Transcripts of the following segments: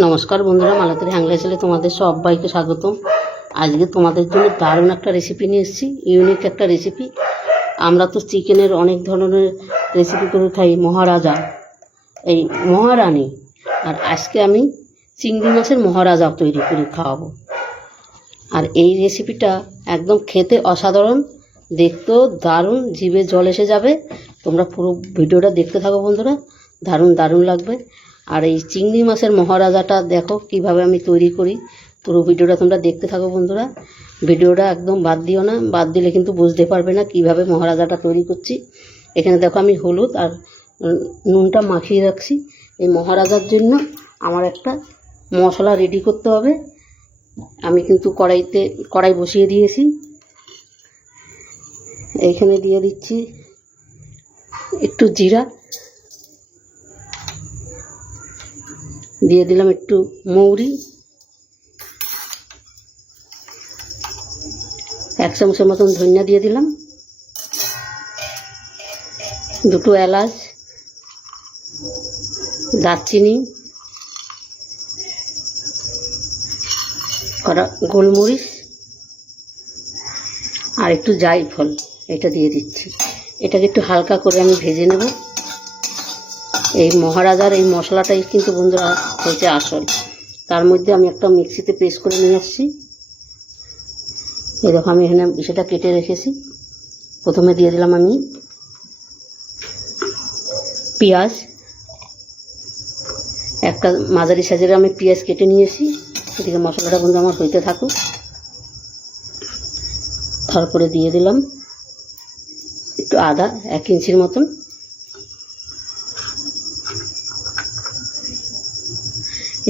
নমস্কার বন্ধুরা, মালতীর হ্যাংলা ছেলে তোমাদের সবাইকে স্বাগতম। আজকে তোমাদের জন্য দারুণ একটা রেসিপি নিয়ে এসেছি, ইউনিক একটা রেসিপি। আমরা তো চিকেনের অনেক ধরনের রেসিপি করে খাই, মহারাজা, এই মহারানী, আর আজকে আমি চিংড়ি মাছের মহারাজা তৈরি করে খাওয়াবো। আর এই রেসিপিটা একদম খেতে অসাধারণ, দেখতেও দারুণ, জিভে জল এসে যাবে। তোমরা পুরো ভিডিওটা দেখতে থাকো বন্ধুরা, দারুণ দারুণ লাগবে। আর এই চিংড়ি মাছের মহারাজাটা দেখো কিভাবে আমি তৈরি করি, পুরো ভিডিওটা তোমরা দেখতে থাকো বন্ধুরা। ভিডিওটা একদম বাদ দিও না, বাদ দিলে কিন্তু বুঝতে পারবে না কিভাবে মহারাজাটা তৈরি করছি। এখানে দেখো আমি হলুদ আর নুনটা মাখিয়ে রাখছি। এই মহারাজার জন্য আমার একটা মশলা রেডি করতে হবে। আমি কিন্তু কড়াই বসিয়ে দিয়েছি। এইখানে দিয়ে দিচ্ছি একটু জিরা, দিয়ে দিলাম একটু মৌরি, 1 চামচের মতন ধনিয়া দিয়ে দিলাম, 2টো এলাচ, দারচিনি, কটা গোলমরিচ আর একটু জায়ফল, এটা দিয়ে দিচ্ছি। এটাকে একটু হালকা করে আমি ভেজে নেব। এই মহারাজার এই মশলাটাই কিন্তু বন্ধুরা হচ্ছে আসল। তার মধ্যে আমি একটা মিক্সিতে পেস্ট করে নিয়ে আসছি। এই দেখো আমি এখানে সেটা কেটে রেখেছি। প্রথমে দিয়ে দিলাম আমি পেঁয়াজ, একটা মাঝারি সাইজের আমি পেঁয়াজ কেটে নিয়েছি। এদিকে মশলাটা বন্ধু আমার হইতে থাকুক। তারপরে দিয়ে দিলাম একটু আদা, 1 ইঞ্চির মতন,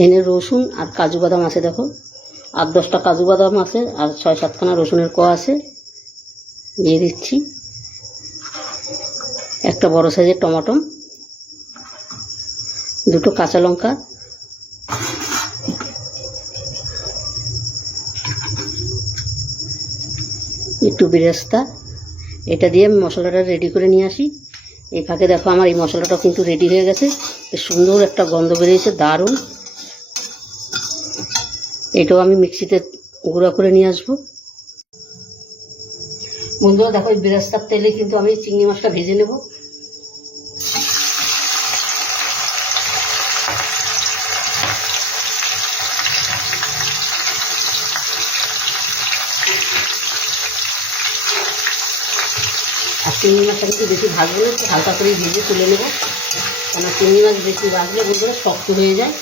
এনে রসুন আর কাজু বাদাম আছে, দেখো 8-10টা কাজু বাদাম আছে, আর 6-7খানা রসুনের কোয়া আছে, দিয়ে দিচ্ছি। একটা বড় সাইজের টমেটো, 2টো কাঁচা লঙ্কা, একটু বেরেস্তা। এটা দিয়ে আমি মশলাটা রেডি করে নিয়ে আসি। এই ফাঁকে দেখো আমার এই মশলাটা কিন্তু রেডি হয়ে গেছে। সুন্দর একটা গন্ধ বেরিয়েছে, দারুণ। এটাও আমি মিক্সিতে গুঁড়া করে নিয়ে আসবো। বন্ধুরা দেখো এই বেরেস্তার তেলে কিন্তু আমি চিংড়ি মাছটা ভেজে নেব। আর চিংড়ি মাছটা কিন্তু বেশি ভাজবো না, একটু হালকা করে ভেজে তুলে নেব, কেন চিংড়ি মাছ বেশি ভাজলে বন্ধুরা শক্ত হয়ে যায়।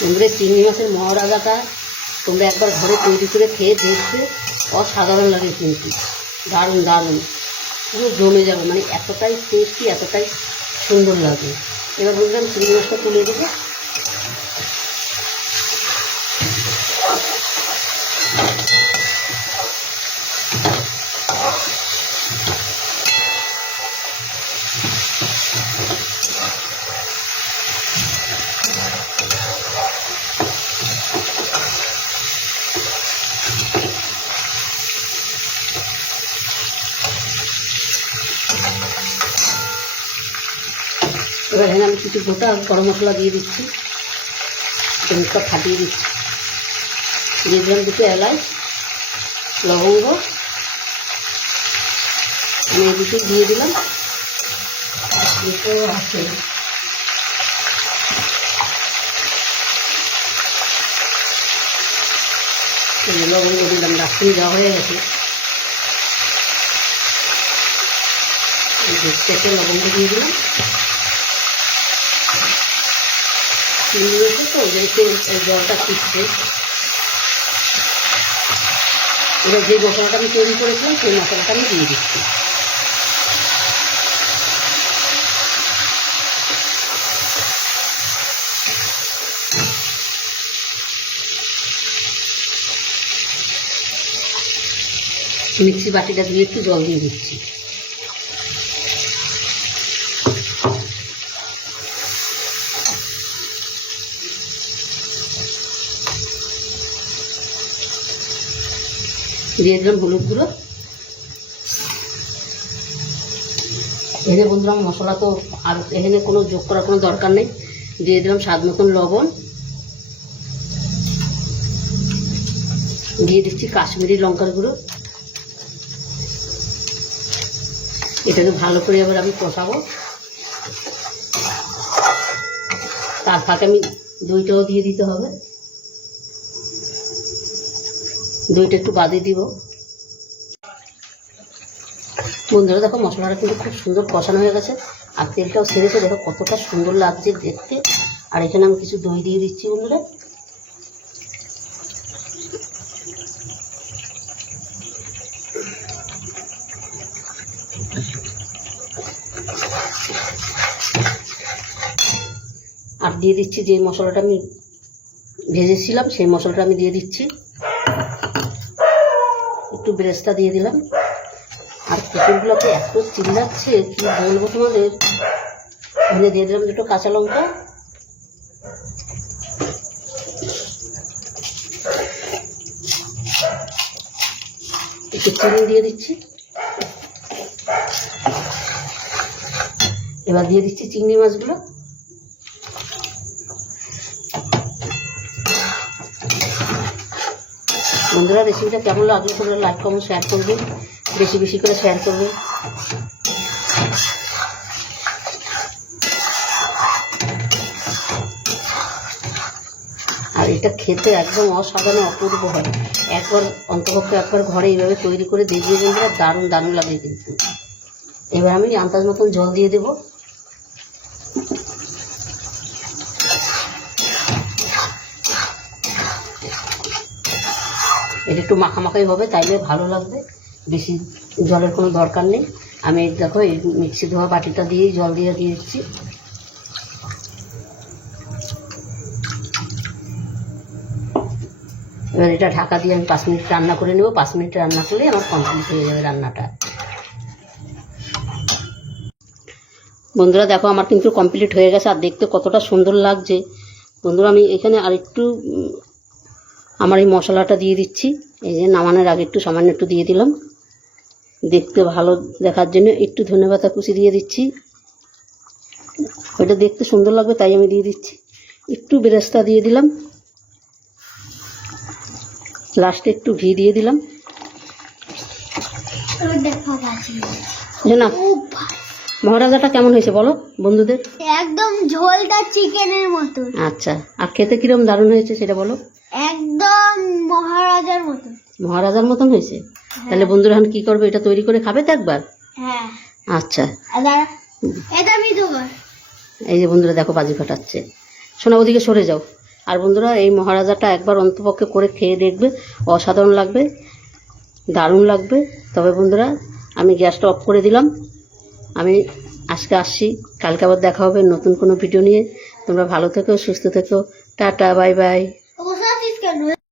তোমরা চিংড়ি মাছের মহারাজাটা তোমরা একবার ঘরে তৈরি করে খেয়ে দেখবে, অসাধারণ লাগে কিন্তু, দারুণ দারুণ, পুরো জমে যাবে, মানে এতটাই টেস্টি, এতটাই সুন্দর লাগে। এবার বললাম চিংড়ি মাছটা তুলে দেবো। এবার এখানে আমি কিছু গোটা গরম মশলা দিয়ে দিচ্ছি, মুখটা ফাটিয়ে দিচ্ছি। দিয়ে দিলাম 2টো এলাচ, লবঙ্গ, আমি দুটো দিয়ে দিলাম, দুটো আছে লবঙ্গ দিলাম, দারচিনি দেওয়া হয়ে গেছে, দেখতে লবঙ্গ দিয়ে দিলাম। চিংড়ি মাছে তো যেহেতু এই জলটা ফুটছে, এবার যে মশলাটা আমি তৈরি করেছিলাম সেই মশলাটা আমি দিয়ে দিচ্ছি। মিক্সি বাটিটা দিয়ে একটু জল দিয়ে দিচ্ছি। দিয়ে দিলাম হলুদ গুঁড়ো। এখানে বন্ধুরা আমার মশলা তো আর এখানে কোনো যোগ করার কোনো দরকার নেই। দিয়ে দিলাম স্বাদ মতন লবণ, দিয়ে দিচ্ছি কাশ্মীরি লঙ্কার গুঁড়ো। এটাকে ভালো করে এবার আমি কষাবো। তার ফাঁকে আমি দইটাও দিয়ে দিতে হবে, দইটা একটু বাদে দিব। বন্ধুরা দেখো মশলাটা কিন্তু খুব সুন্দর কষানো হয়ে গেছে, আর তেলটাও ছেড়েছে, দেখো কতটা সুন্দর লাগছে দেখতে। আর এখানে আমি কিছু দই দিয়ে দিচ্ছি বন্ধুরা। আর দিয়ে দিচ্ছি যে মশলাটা আমি ভেজেছিলাম, সেই মশলাটা আমি দিয়ে দিচ্ছি। একটু বেরেস্তা দিয়ে দিলাম। আর কুকুরগুলোকে এত চিল্লাচ্ছে কি বলবো তোমাদের। এখানে দিয়ে দিলাম দুটো কাঁচা লঙ্কা, একটু চিনি দিয়ে দিচ্ছি। এবার দিয়ে দিচ্ছি চিংড়ি মাছগুলো। বন্ধুরা রেসিপিটা কেমন লাগলো তোমরা লাইক কমেন্ট শেয়ার করবে, বেশি বেশি করে শেয়ার করবে। আর এটা খেতে একদম অসাধারণ অপূর্ব হয়। একবার অন্তপক্ষে একবার ঘরে এইভাবে তৈরি করে দেখবে বন্ধুরা, দারুণ দারুণ লাগে কিন্তু। এবার আমি আন্দাজ মতন জল দিয়ে দেবো। এটা একটু মাখামাখাই হবে, তাইলে ভালো লাগবে, বেশি জলের কোনো দরকার নেই। আমি দেখো এই মিক্সি ধোয়া বাটিটা দিয়েই জল দিয়ে দিচ্ছি। এবার এটা ঢাকা দিয়ে আমি 5 মিনিট রান্না করে নেব। 5 মিনিট রান্না করলে আমার কমপ্লিট হয়ে যাবে রান্নাটা। বন্ধুরা দেখো আমার কিন্তু কমপ্লিট হয়ে গেছে, আর দেখতে কতটা সুন্দর লাগছে। বন্ধুরা আমি এখানে আরেকটু আমার এই মশলাটা দিয়ে দিচ্ছি। এই যে নামানোর আগে একটু সামান্য একটু দিয়ে দিলাম, দেখতে ভালো দেখার জন্য একটু ধনেপাতা কুচি দিয়ে দিচ্ছি। ওইটা দেখতে সুন্দর লাগবে তাই আমি দিয়ে দিচ্ছি। একটু বেরেস্তা দিয়ে দিলাম, লাস্টে একটু ঘি দিয়ে দিলাম। না মহারাজাটা কেমন হয়েছে বলো বন্ধুদের? একদম ঝোলটা চিকেনের মতো। আচ্ছা, আর খেতে কিরম দারুণ হয়েছে সেটা বলো। একদম মহারাজার মতো। মহারাজার মতন হয়েছে? তাহলে বন্ধুরা এখন কি করবে, এটা তৈরি করে খাবে তো একবার? হ্যাঁ। আচ্ছা এটা আমি দেবো। এই যে বন্ধুরা দেখো বাজি ফাটাচ্ছে, শোনা ওদিকে সরে যাও। আর বন্ধুরা এই মহারাজাটা একবার অন্তপক্ষে করে খেয়ে দেখবে, অসাধারণ লাগবে, দারুণ লাগবে। তবে বন্ধুরা আমি গ্যাসটা অফ করে দিলাম। আমি আজকে আসছি, কালকে আবার দেখা হবে নতুন কোনো ভিডিও নিয়ে। তোমরা ভালো থেকো, সুস্থ থেকো, টাটা, বাই বাই।